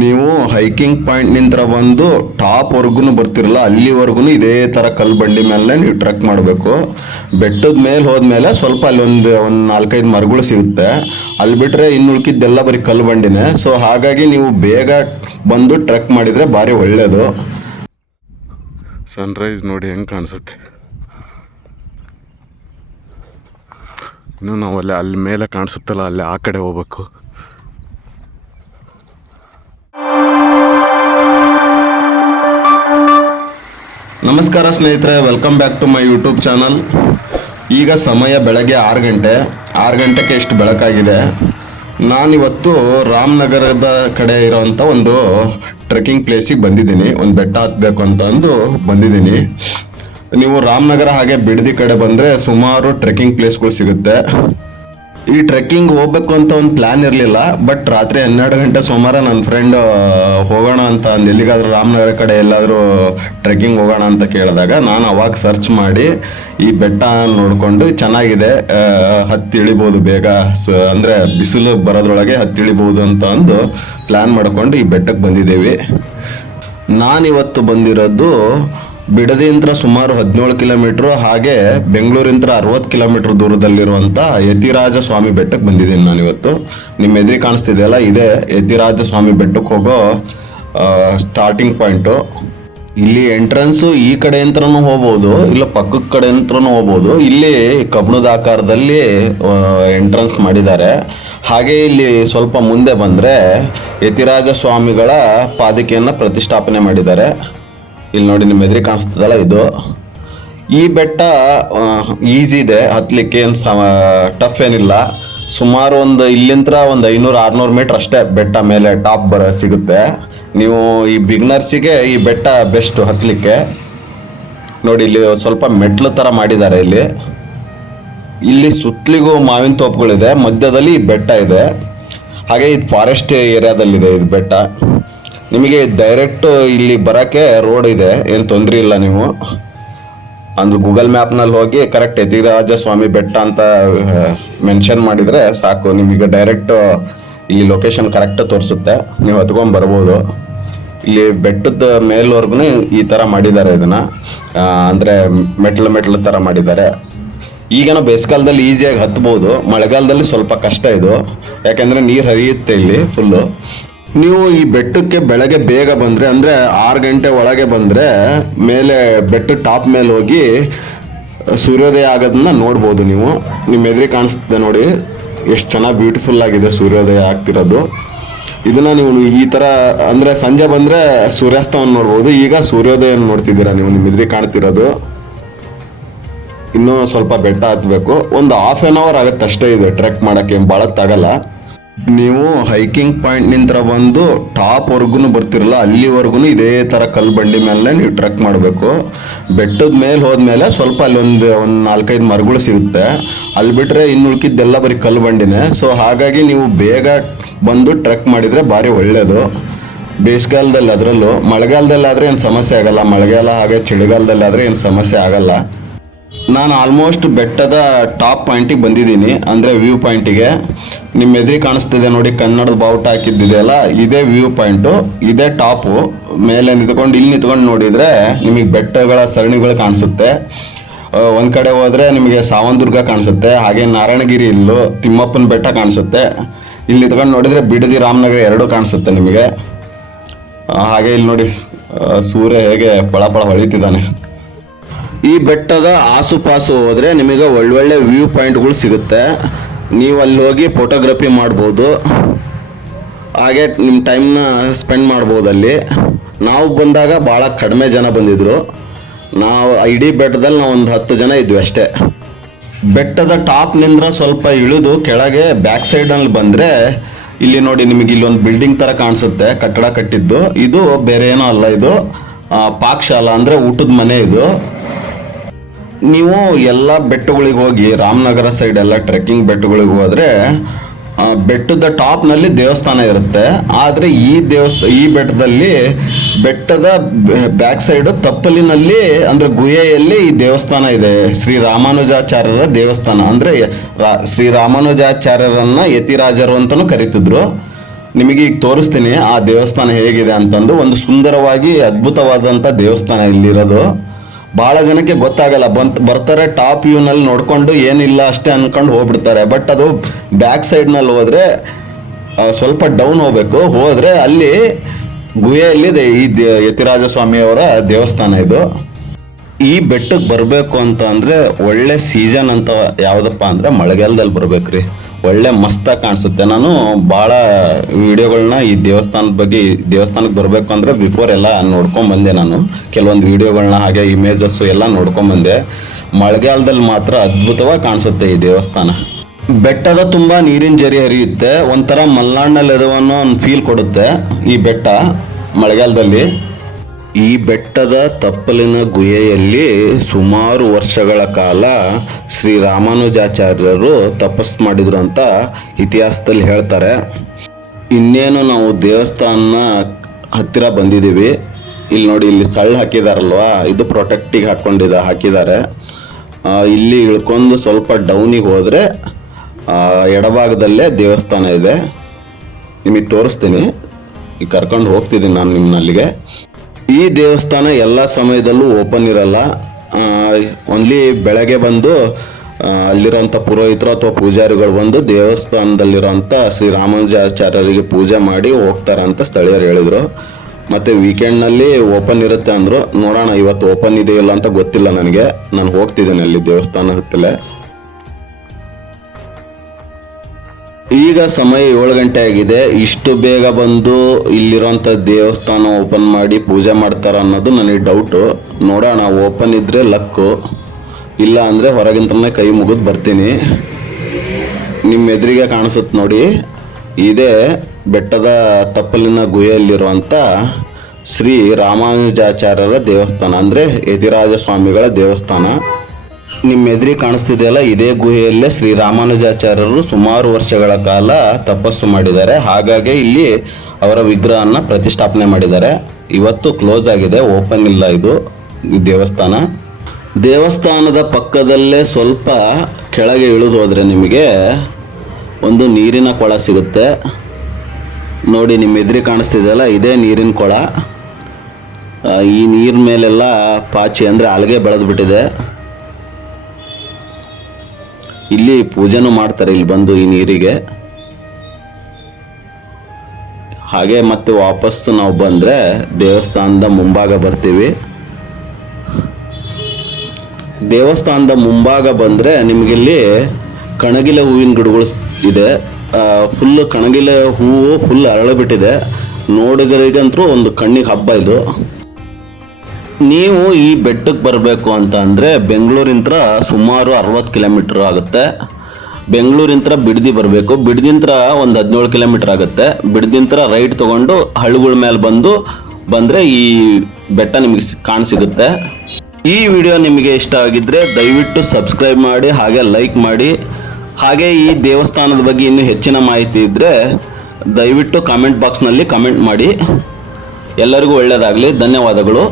ನೀವು hiking point ನಿಂತ್ರ ಬಂದು top ವರ್ಗು ಬರ್ತಿರಲ್ಲ ಅಲ್ಲಿವರೆಗೂ ಇದೇ ತರ ಕಲ್ಲು ಬಂಡಿ ಮೇಲೆ ನೀವು ಟ್ರೆಕ್ ಮಾಡಬೇಕು. ಬೆಟ್ಟದ ಮೇಲೆ ಹೋದ್ಮೇಲೆ ಸ್ವಲ್ಪ ಅಲ್ಲಿ ಒಂದು 4-5 ಮರಗಳು ಸಿಗುತ್ತೆ. ಅಲ್ಲಿ ಬಿಟ್ರೆ ಇನ್ನು ಉಳ್ಕಿದ್ದೆಲ್ಲ ಬರೀ ಕಲ್ಲು ಬಂಡಿನೇ. ಸೊ ಹಾಗಾಗಿ ನೀವು ಬೇಗ ಬಂದು ಟ್ರೆಕ್ ಮಾಡಿದ್ರೆ ಭಾರಿ ಒಳ್ಳೇದು. ಸನ್ರೈಸ್ ನೋಡಿ ಹೆಂಗೆ ಕಾಣಿಸುತ್ತೆ. ಇನ್ನು ನಾವು ಅಲ್ಲಿ ಮೇಲೆ ಕಾಣಿಸುತ್ತಲ್ಲ ಅಲ್ಲಿ ಆ ಕಡೆ ಹೋಗ್ಬೇಕು. ನಮಸ್ಕಾರ ಸ್ನೇಹಿತರೆ, welcome back to my YouTube channel. ಈಗ ಸಮಯ ಬೆಳಗ್ಗೆ 6 ಗಂಟೆ. 6 ಗಂಟೆಗೆ ಎಷ್ಟು ಬೆಳಕಾಗಿದೆ. ನಾನಿವತ್ತು ರಾಮನಗರದ ಕಡೆ ಇರೋವಂಥ ಒಂದು ಟ್ರೆಕ್ಕಿಂಗ್ ಪ್ಲೇಸಿಗೆ ಬಂದಿದ್ದೀನಿ. ಒಂದು ಬೆಟ್ಟ ಹತ್ತಬೇಕು ಅಂತ ಅಂದು ಬಂದಿದ್ದೀನಿ. ನೀವು ರಾಮನಗರ ಹಾಗೆ ಬಿಡದಿ ಕಡೆ ಬಂದರೆ ಸುಮಾರು ಟ್ರೆಕ್ಕಿಂಗ್ ಪ್ಲೇಸ್ಗಳು ಸಿಗುತ್ತೆ. ಈ ಟ್ರೆಕ್ಕಿಂಗ್ ಹೋಗ್ಬೇಕು ಅಂತ ಒಂದು ಪ್ಲ್ಯಾನ್ ಇರಲಿಲ್ಲ. ಬಟ್ ರಾತ್ರಿ 12 ಗಂಟೆ ಸುಮಾರು ನನ್ನ ಫ್ರೆಂಡ್ ಹೋಗೋಣ ಅಂತ ಅಂದು ಎಲ್ಲಿಗಾದ್ರೂ ರಾಮನಗರ ಕಡೆ ಎಲ್ಲಾದರೂ ಟ್ರೆಕ್ಕಿಂಗ್ ಹೋಗೋಣ ಅಂತ ಕೇಳಿದಾಗ ನಾನು ಅವಾಗ ಸರ್ಚ್ ಮಾಡಿ ಈ ಬೆಟ್ಟ ನೋಡಿಕೊಂಡು ಚೆನ್ನಾಗಿದೆ, ಹತ್ತಿ ಇಳಿಬೋದು ಬೇಗ, ಅಂದರೆ ಬಿಸಿಲು ಬರೋದ್ರೊಳಗೆ ಹತ್ತಿ ಇಳಿಬೋದು ಅಂತ ಅಂದು ಪ್ಲ್ಯಾನ್ ಮಾಡಿಕೊಂಡು ಈ ಬೆಟ್ಟಕ್ಕೆ ಬಂದಿದ್ದೇವೆ. ನಾನಿವತ್ತು ಬಂದಿರೋದು ಬಿಡದಿಯಿಂದ ಸುಮಾರು 17 ಕಿಲೋಮೀಟ್ರು, ಹಾಗೆ ಬೆಂಗಳೂರಿಂದ 60 ಕಿಲೋಮೀಟ್ರ್ ದೂರದಲ್ಲಿರುವಂಥ ಯತಿರಾಜ ಸ್ವಾಮಿ ಬೆಟ್ಟಕ್ಕೆ ಬಂದಿದ್ದೀನಿ ನಾನಿವತ್ತು. ನಿಮ್ಮ ಎದುರು ಕಾಣಿಸ್ತಿದೆಯಲ್ಲ, ಇದೇ ಯತಿರಾಜ ಸ್ವಾಮಿ ಬೆಟ್ಟಕ್ಕೆ ಹೋಗೋ ಸ್ಟಾರ್ಟಿಂಗ್ ಪಾಯಿಂಟು. ಇಲ್ಲಿ ಎಂಟ್ರೆನ್ಸು ಈ ಕಡೆ ಅಂತನೂ ಹೋಗ್ಬೋದು, ಇಲ್ಲ ಪಕ್ಕದ ಕಡೆ ಅಂತನೂ ಹೋಗ್ಬೋದು. ಇಲ್ಲಿ ಕಬ್ಬಣದ ಆಕಾರದಲ್ಲಿ ಎಂಟ್ರೆನ್ಸ್ ಮಾಡಿದ್ದಾರೆ. ಹಾಗೆ ಇಲ್ಲಿ ಸ್ವಲ್ಪ ಮುಂದೆ ಬಂದರೆ ಯತಿರಾಜ ಸ್ವಾಮಿಗಳ ಪಾದುಕೆಯನ್ನು ಪ್ರತಿಷ್ಠಾಪನೆ ಮಾಡಿದ್ದಾರೆ. ಇಲ್ಲಿ ನೋಡಿ ನಿಮ್ಮ ಎದುರಿಗೆ ಕಾಣಿಸ್ತದಲ್ಲ, ಇದು ಈ ಬೆಟ್ಟ ಈಸಿ ಇದೆ ಹತ್ತಲಿಕ್ಕೆ, ಏನು ಟಫ್ ಏನಿಲ್ಲ. ಸುಮಾರು ಇಲ್ಲಿಂದ ಒಂದು 500-600 ಮೀಟ್ರ್ ಅಷ್ಟೇ ಬೆಟ್ಟ ಮೇಲೆ ಟಾಪ್ ಸಿಗುತ್ತೆ. ನೀವು ಈ ಬಿಗ್ನರ್ಸಿಗೆ ಈ ಬೆಟ್ಟ ಬೆಸ್ಟ್ ಹತ್ತಲಿಕ್ಕೆ. ನೋಡಿ ಇಲ್ಲಿ ಸ್ವಲ್ಪ ಮೆಟ್ಲು ಥರ ಮಾಡಿದ್ದಾರೆ. ಇಲ್ಲಿ ಸುತ್ತಲಿಗೂ ಮಾವಿನ ತೋಪುಗಳಿದೆ, ಮಧ್ಯದಲ್ಲಿ ಈ ಬೆಟ್ಟ ಇದೆ. ಹಾಗೆ ಇದು ಫಾರೆಸ್ಟ್ ಏರಿಯಾದಲ್ಲಿದೆ ಇದು ಬೆಟ್ಟ. ನಿಮಗೆ ಡೈರೆಕ್ಟ್ ಇಲ್ಲಿ ಬರೋಕ್ಕೆ ರೋಡ್ ಇದೆ, ಏನು ತೊಂದರೆ ಇಲ್ಲ. ನೀವು ಅಂದ್ರೆ ಗೂಗಲ್ ಮ್ಯಾಪ್ನಲ್ಲಿ ಹೋಗಿ ಕರೆಕ್ಟ್ ಯತಿರಾಜ ಸ್ವಾಮಿ ಬೆಟ್ಟ ಅಂತ ಮೆನ್ಷನ್ ಮಾಡಿದರೆ ಸಾಕು, ನಿಮಗೆ ಡೈರೆಕ್ಟ್ ಇಲ್ಲಿ ಲೊಕೇಶನ್ ಕರೆಕ್ಟ್ ತೋರಿಸುತ್ತೆ. ನೀವು ಹತ್ಕೊಂಡು ಬರ್ಬೋದು. ಇಲ್ಲಿ ಬೆಟ್ಟದ ಮೇಲ್ವರೆಗೂ ಈ ಥರ ಮಾಡಿದ್ದಾರೆ ಇದನ್ನು, ಅಂದರೆ ಮೆಟ್ಲು ಥರ ಮಾಡಿದ್ದಾರೆ. ಈಗಿನ ಬೇಸಿಗೆಗಾಲದಲ್ಲಿ ಈಸಿಯಾಗಿ ಹತ್ಬೋದು, ಮಳೆಗಾಲದಲ್ಲಿ ಸ್ವಲ್ಪ ಕಷ್ಟ ಇದು, ಯಾಕೆಂದರೆ ನೀರು ಹರಿಯುತ್ತೆ ಇಲ್ಲಿ ಫುಲ್ಲು. ನೀವು ಈ ಬೆಟ್ಟಕ್ಕೆ ಬೆಳಗ್ಗೆ ಬೇಗ ಬಂದರೆ, ಅಂದರೆ 6 ಗಂಟೆ ಒಳಗೆ ಬಂದರೆ ಮೇಲೆ ಬೆಟ್ಟ ಟಾಪ್ ಮೇಲೆ ಹೋಗಿ ಸೂರ್ಯೋದಯ ಆಗೋದನ್ನ ನೋಡ್ಬೋದು. ನೀವು ನಿಮ್ಮ ಎದುರಿಗೆ ಕಾಣಿಸ್ತದೆ ನೋಡಿ, ಎಷ್ಟು ಚೆನ್ನಾಗಿ ಬ್ಯೂಟಿಫುಲ್ ಆಗಿದೆ ಸೂರ್ಯೋದಯ ಆಗ್ತಿರೋದು. ಇದನ್ನು ನೀವು ಈ ಥರ ಅಂದರೆ ಸಂಜೆ ಬಂದರೆ ಸೂರ್ಯಾಸ್ತವನ್ನು ನೋಡ್ಬೋದು. ಈಗ ಸೂರ್ಯೋದಯನ ನೋಡ್ತಿದ್ದೀರಾ ನೀವು, ನಿಮ್ಮ ಎದುರಿಗೆ ಕಾಣ್ತಿರೋದು. ಇನ್ನೂ ಸ್ವಲ್ಪ ಬೆಟ್ಟ ಹತ್ತಬೇಕು, ಒಂದು ½ an hour ಆಗುತ್ತೆ ಅಷ್ಟೇ. ಇದು ಟ್ರೆಕ್ ಮಾಡೋಕ್ಕೆ ಭಾಳತ್ತಾಗಲ್ಲ. ನೀವು ಹೈಕಿಂಗ್ ಪಾಯಿಂಟ್ ನಿಂತ್ರ ಬಂದು ಟಾಪ್ ವರ್ಗು ಬರ್ತಿರಲ್ಲ ಅಲ್ಲಿವರೆಗೂ ಇದೇ ಥರ ಕಲ್ಲು ಬಂಡಿ ಮೇಲೆ ನೀವು ಟ್ರೆಕ್ ಮಾಡಬೇಕು. ಬೆಟ್ಟದ ಮೇಲೆ ಹೋದ್ಮೇಲೆ ಸ್ವಲ್ಪ ಅಲ್ಲಿ ಒಂದು 4-5 ಮರಗಳು ಸಿಗುತ್ತೆ. ಅಲ್ಲಿ ಬಿಟ್ರೆ ಇನ್ನು ಉಳ್ಕಿದ್ದೆಲ್ಲ ಬರೀ ಕಲ್ಲು ಬಂಡಿನೇ. ಸೊ ಹಾಗಾಗಿ ನೀವು ಬೇಗ ಬಂದು ಟ್ರೆಕ್ ಮಾಡಿದರೆ ಭಾರಿ ಒಳ್ಳೆಯದು. ಬೇಸಿಗೆಗಾಲದಲ್ಲಿ, ಅದರಲ್ಲೂ ಮಳೆಗಾಲದಲ್ಲಾದರೆ ಏನು ಸಮಸ್ಯೆ ಆಗಲ್ಲ. ಮಳೆಗಾಲ ಹಾಗೆ ಚಳಿಗಾಲದಲ್ಲಾದರೆ ಏನು ಸಮಸ್ಯೆ ಆಗಲ್ಲ. ನಾನು ಆಲ್ಮೋಸ್ಟ್ ಬೆಟ್ಟದ ಟಾಪ್ ಪಾಯಿಂಟಿಗೆ ಬಂದಿದ್ದೀನಿ, ಅಂದರೆ ವ್ಯೂ ಪಾಯಿಂಟಿಗೆ. ನಿಮ್ಮ ಎದುರಿಗೆ ಕಾಣಿಸ್ತಿದೆ ನೋಡಿ, ಕನ್ನಡದ ಬಾವುಟ ಹಾಕಿದ್ದಿದೆಯಲ್ಲ, ಇದೇ ವ್ಯೂ ಪಾಯಿಂಟು, ಇದೇ ಟಾಪು. ಮೇಲೆ ಇಲ್ಲಿ ನಿಂತ್ಕೊಂಡು ನೋಡಿದರೆ ನಿಮಗೆ ಬೆಟ್ಟಗಳ ಸರಣಿಗಳು ಕಾಣಿಸುತ್ತೆ. ಒಂದು ಕಡೆ ಹೋದರೆ ನಿಮಗೆ ಸಾವಂದುರ್ಗ ಕಾಣಿಸುತ್ತೆ, ಹಾಗೆ ನಾರಾಯಣಗಿರಿ ಇಲ್ಲು ತಿಮ್ಮಪ್ಪನ ಬೆಟ್ಟ ಕಾಣಿಸುತ್ತೆ. ಇಲ್ಲಿ ನಿಂತ್ಕೊಂಡು ನೋಡಿದರೆ ಬಿಡದಿ ರಾಮನಗರ ಎರಡೂ ಕಾಣಿಸುತ್ತೆ ನಿಮಗೆ. ಹಾಗೆ ಇಲ್ಲಿ ನೋಡಿ ಸೂರ್ಯ ಹೇಗೆ ಪಳಪಳ ಹೊಳಿತಿದ್ದಾನೆ. ಈ ಬೆಟ್ಟದ ಆಸುಪಾಸು ಹೋದರೆ ನಿಮಗೆ ಒಳ್ಳೊಳ್ಳೆ ವ್ಯೂ ಪಾಯಿಂಟ್ಗಳು ಸಿಗುತ್ತೆ. ನೀವು ಅಲ್ಲಿ ಹೋಗಿ ಫೋಟೋಗ್ರಫಿ ಮಾಡ್ಬೋದು, ಹಾಗೆ ನಿಮ್ಮ ಟೈಮ್ನ ಸ್ಪೆಂಡ್ ಮಾಡ್ಬೋದು ಅಲ್ಲಿ. ನಾವು ಬಂದಾಗ ಭಾಳ ಕಡಿಮೆ ಜನ ಬಂದಿದ್ದರು. ನಾವು ಇಡೀ ಬೆಟ್ಟದಲ್ಲಿ ನಾವು ಒಂದು 10 ಜನ ಇದ್ವಿ ಅಷ್ಟೇ. ಬೆಟ್ಟದ ಟಾಪ್ನಿಂದ ಸ್ವಲ್ಪ ಇಳಿದು ಕೆಳಗೆ ಬ್ಯಾಕ್ ಸೈಡಲ್ಲಿ ಬಂದರೆ ಇಲ್ಲಿ ನೋಡಿ ನಿಮಗೆ ಇಲ್ಲೊಂದು ಬಿಲ್ಡಿಂಗ್ ಥರ ಕಾಣಿಸುತ್ತೆ, ಕಟ್ಟಡ ಕಟ್ಟಿದ್ದು. ಇದು ಬೇರೆ ಏನೋ ಅಲ್ಲ, ಇದು ಪಾಕಶಾಲಾ, ಅಂದರೆ ಊಟದ ಮನೆ ಇದು. ನೀವು ಎಲ್ಲ ಬೆಟ್ಟಗಳಿಗೆ ಹೋಗಿ ರಾಮನಗರ ಸೈಡ್ ಎಲ್ಲ ಟ್ರೆಕ್ಕಿಂಗ್ ಬೆಟ್ಟಗಳಿಗೆ ಹೋದರೆ ಬೆಟ್ಟದ ಟಾಪ್ನಲ್ಲಿ ದೇವಸ್ಥಾನ ಇರುತ್ತೆ. ಆದರೆ ಈ ಬೆಟ್ಟದಲ್ಲಿ ಬೆಟ್ಟದ ಬ್ಯಾಕ್ ಸೈಡು ತಪ್ಪಲಿನಲ್ಲಿ, ಅಂದರೆ ಗುಹೆಯಲ್ಲಿ ಈ ದೇವಸ್ಥಾನ ಇದೆ. ಶ್ರೀ ರಾಮಾನುಜಾಚಾರ್ಯರ ದೇವಸ್ಥಾನ, ಅಂದರೆ ಶ್ರೀ ರಾಮಾನುಜಾಚಾರ್ಯರನ್ನ ಯತಿರಾಜರು ಅಂತಲೂ ಕರೀತಿದ್ರು. ನಿಮಗೆ ಈಗ ತೋರಿಸ್ತೀನಿ ಆ ದೇವಸ್ಥಾನ ಹೇಗಿದೆ ಅಂತಂದು. ಒಂದು ಸುಂದರವಾಗಿ ಅದ್ಭುತವಾದಂಥ ದೇವಸ್ಥಾನ ಇಲ್ಲಿರೋದು. ಭಾಳ ಜನಕ್ಕೆ ಗೊತ್ತಾಗಲ್ಲ, ಬರ್ತಾರೆ ಟಾಪ್ ವ್ಯೂನಲ್ಲಿ ನೋಡ್ಕೊಂಡು ಏನಿಲ್ಲ ಅಷ್ಟೇ ಅನ್ಕೊಂಡು ಹೋಗ್ಬಿಡ್ತಾರೆ. ಬಟ್ ಅದು ಬ್ಯಾಕ್ ಸೈಡ್ನಲ್ಲಿ ಹೋದರೆ ಸ್ವಲ್ಪ ಡೌನ್ ಹೋಗ್ಬೇಕು. ಹೋದರೆ ಅಲ್ಲಿ ಗುಹೆಯಲ್ಲಿ ಈ ಯತಿರಾಜ ಸ್ವಾಮಿಯವರ ದೇವಸ್ಥಾನ ಇದು. ಈ ಬೆಟ್ಟಕ್ಕೆ ಬರಬೇಕು ಅಂತ ಅಂದರೆ ಒಳ್ಳೆ ಸೀಸನ್ ಅಂತ ಯಾವುದಪ್ಪ ಅಂದರೆ ಮಳೆಗಾಲದಲ್ಲಿ ಬರ್ಬೇಕ್ರಿ. ಒಳ್ಳೆ ಮಸ್ತಾಗಿ ಕಾಣಿಸುತ್ತೆ. ನಾನು ಭಾಳ ವಿಡಿಯೋಗಳನ್ನ ಈ ದೇವಸ್ಥಾನದ ಬಗ್ಗೆ, ದೇವಸ್ಥಾನಕ್ಕೆ ಬರಬೇಕು ಅಂದರೆ ಬಿಫೋರ್ ಎಲ್ಲ ನೋಡ್ಕೊಂಬಂದೆ. ನಾನು ಕೆಲವೊಂದು ವಿಡಿಯೋಗಳನ್ನ ಹಾಗೆ ಇಮೇಜಸ್ಸು ಎಲ್ಲ ನೋಡ್ಕೊಂಬಂದೆ. ಮಳೆಗಾಲದಲ್ಲಿ ಮಾತ್ರ ಅದ್ಭುತವಾಗಿ ಕಾಣಿಸುತ್ತೆ ಈ ದೇವಸ್ಥಾನ. ಬೆಟ್ಟದ ತುಂಬ ನೀರಿನ ಜರಿ ಹರಿಯುತ್ತೆ. ಒಂಥರ ಮಲೆನಾಡಿನಲ್ಲಿ ಅನ್ನೋ ಒಂದು ಫೀಲ್ ಕೊಡುತ್ತೆ ಈ ಬೆಟ್ಟ ಮಳೆಗಾಲದಲ್ಲಿ. ಈ ಬೆಟ್ಟದ ತಪ್ಪಲಿನ ಗುಹೆಯಲ್ಲಿ ಸುಮಾರು ವರ್ಷಗಳ ಕಾಲ ಶ್ರೀ ರಾಮಾನುಜಾಚಾರ್ಯರು ತಪಸ್ಸು ಮಾಡಿದ್ರು ಅಂತ ಇತಿಹಾಸದಲ್ಲಿ ಹೇಳ್ತಾರೆ. ಇನ್ನೇನು ನಾವು ದೇವಸ್ಥಾನ ಹತ್ತಿರ ಬಂದಿದ್ದೀವಿ. ಇಲ್ಲಿ ನೋಡಿ, ಇಲ್ಲಿ ಸಳ್ಳು ಹಾಕಿದಾರಲ್ವಾ, ಇದು ಪ್ರೊಟೆಕ್ಟಿಗೆ ಹಾಕಿದ್ದಾರೆ. ಇಲ್ಲಿ ಇಳ್ಕೊಂಡು ಸ್ವಲ್ಪ ಡೌನಿಗೆ ಹೋದರೆ ಎಡಭಾಗದಲ್ಲೇ ದೇವಸ್ಥಾನ ಇದೆ. ನಿಮಗೆ ತೋರಿಸ್ತೀನಿ. ಈಗ ಕರ್ಕೊಂಡು ಹೋಗ್ತಿದ್ದೀನಿ ನಾನು ನಿಮ್ಮನ್ನ ಅಲ್ಲಿಗೆ. ಈ ದೇವಸ್ಥಾನ ಎಲ್ಲ ಸಮಯದಲ್ಲೂ ಓಪನ್ ಇರಲ್ಲ. ಓನ್ಲಿ ಬೆಳಗ್ಗೆ ಬಂದು ಅಲ್ಲಿರೋಂಥ ಪುರೋಹಿತರು ಅಥವಾ ಪೂಜಾರಿಗಳು ಬಂದು ದೇವಸ್ಥಾನದಲ್ಲಿರೋಂಥ ಶ್ರೀ ರಾಮಾನುಜಾಚಾರ್ಯರಿಗೆ ಪೂಜೆ ಮಾಡಿ ಹೋಗ್ತಾರಂತ ಸ್ಥಳೀಯರು ಹೇಳಿದರು. ಮತ್ತು ವೀಕೆಂಡ್ನಲ್ಲಿ ಓಪನ್ ಇರುತ್ತೆ ಅಂದರು. ನೋಡೋಣ, ಇವತ್ತು ಓಪನ್ ಇದೆಯಿಲ್ಲ ಅಂತ ಗೊತ್ತಿಲ್ಲ ನನಗೆ. ನಾನು ಹೋಗ್ತಿದ್ದೀನಿ ಅಲ್ಲಿ ದೇವಸ್ಥಾನ ಹತ್ತಲೇ. ಈಗ ಸಮಯ 7 ಗಂಟೆ ಆಗಿದೆ. ಇಷ್ಟು ಬೇಗ ಬಂದು ಇಲ್ಲಿರೋಂಥ ದೇವಸ್ಥಾನ ಓಪನ್ ಮಾಡಿ ಪೂಜೆ ಮಾಡ್ತಾರ ಅನ್ನೋದು ನನಗೆ ಡೌಟು. ನೋಡೋಣ, ಓಪನ್ ಇದ್ದರೆ ಲಕ್ಕು, ಇಲ್ಲ ಅಂದರೆ ಹೊರಗಿಂತನೇ ಕೈ ಮುಗಿದು ಬರ್ತೀನಿ. ನಿಮ್ಮ ಎದುರಿಗೆ ಕಾಣಿಸುತ್ತೆ ನೋಡಿ, ಇದೇ ಬೆಟ್ಟದ ತಪ್ಪಲಿನ ಗುಹೆಯಲ್ಲಿರುವಂಥ ಶ್ರೀ ರಾಮಾನುಜಾಚಾರ್ಯರ ದೇವಸ್ಥಾನ, ಅಂದರೆ ಯತಿರಾಜ ಸ್ವಾಮಿಗಳ ದೇವಸ್ಥಾನ. ನಿಮ್ಮ ಎದುರಿಗೆ ಕಾಣಿಸ್ತಿದೆಯಲ್ಲ, ಇದೇ ಗುಹೆಯಲ್ಲೇ ಶ್ರೀ ರಾಮಾನುಜಾಚಾರ್ಯರು ಸುಮಾರು ವರ್ಷಗಳ ಕಾಲ ತಪಸ್ಸು ಮಾಡಿದ್ದಾರೆ. ಹಾಗಾಗಿ ಇಲ್ಲಿ ಅವರ ವಿಗ್ರಹನ ಪ್ರತಿಷ್ಠಾಪನೆ ಮಾಡಿದ್ದಾರೆ. ಇವತ್ತು ಕ್ಲೋಸ್ ಆಗಿದೆ, ಓಪನ್ ಇಲ್ಲ ಇದು ದೇವಸ್ಥಾನ. ದೇವಸ್ಥಾನದ ಪಕ್ಕದಲ್ಲೇ ಸ್ವಲ್ಪ ಕೆಳಗೆ ಇಳಿದು ಹೋದರೆ ನಿಮಗೆ ಒಂದು ನೀರಿನ ಕೊಳ ಸಿಗುತ್ತೆ ನೋಡಿ. ನಿಮ್ಮ ಎದುರಿಗೆ ಕಾಣಿಸ್ತಿದೆಯಲ್ಲ, ಇದೇ ನೀರಿನ ಕೊಳ. ಈ ನೀರ ಮೇಲೆಲ್ಲ ಪಾಚಿ ಅಂದರೆ ಅಲ್ಗೆ ಬೆಳೆದು ಬಿಟ್ಟಿದೆ. ಇಲ್ಲಿ ಪೂಜೆನೂ ಮಾಡ್ತಾರೆ ಇಲ್ಲಿ ಬಂದು ಈ ನೀರಿಗೆ. ಹಾಗೆ ಮತ್ತೆ ವಾಪಸ್ಸು ನಾವು ಬಂದರೆ ದೇವಸ್ಥಾನದ ಮುಂಭಾಗ ಬರ್ತೀವಿ. ದೇವಸ್ಥಾನದ ಮುಂಭಾಗ ಬಂದರೆ ನಿಮಗಿಲ್ಲಿ ಕಣಗಿಲೆ ಹೂವಿನ ಗಿಡಗಳು ಇದೆ. ಫುಲ್ಲು ಕಣಗಿಲೆ ಹೂವು ಫುಲ್ ಅರಳಿಬಿಟ್ಟಿದೆ. ನೋಡಿಗರಿಗಂತೂ ಒಂದು ಕಣ್ಣಿಗೆ ಹಬ್ಬ ಇದು. ನೀವು ಈ ಬೆಟ್ಟಕ್ಕೆ ಬರಬೇಕು ಅಂತ ಅಂದರೆ ಬೆಂಗಳೂರಿಂತ್ರ ಸುಮಾರು 60 ಕಿಲೋಮೀಟ್ರ್ ಆಗುತ್ತೆ. ಬೆಂಗಳೂರಿಂತ್ರ ಬಿಡದಿ ಬರಬೇಕು. ಬಿಡದಿಂತ್ರ ಒಂದು 17 ಕಿಲೋಮೀಟ್ರ್ ಆಗುತ್ತೆ. ಬಿಡದಿಂತ್ರ ರೈಟ್ ತೊಗೊಂಡು ಹಳ್ಳಿಗಳ ಮೇಲೆ ಬಂದರೆ ಈ ಬೆಟ್ಟ ನಿಮಗೆ ಕಾಣಸಿಗುತ್ತೆ. ಈ ವಿಡಿಯೋ ನಿಮಗೆ ಇಷ್ಟ ಆಗಿದ್ದರೆ ದಯವಿಟ್ಟು ಸಬ್ಸ್ಕ್ರೈಬ್ ಮಾಡಿ, ಹಾಗೆ ಲೈಕ್ ಮಾಡಿ. ಹಾಗೆ ಈ ದೇವಸ್ಥಾನದ ಬಗ್ಗೆ ಇನ್ನೂ ಹೆಚ್ಚಿನ ಮಾಹಿತಿ ಇದ್ದರೆ ದಯವಿಟ್ಟು ಕಾಮೆಂಟ್ ಬಾಕ್ಸ್ನಲ್ಲಿ ಕಮೆಂಟ್ ಮಾಡಿ. ಎಲ್ಲರಿಗೂ ಒಳ್ಳೆಯದಾಗಲಿ. ಧನ್ಯವಾದಗಳು.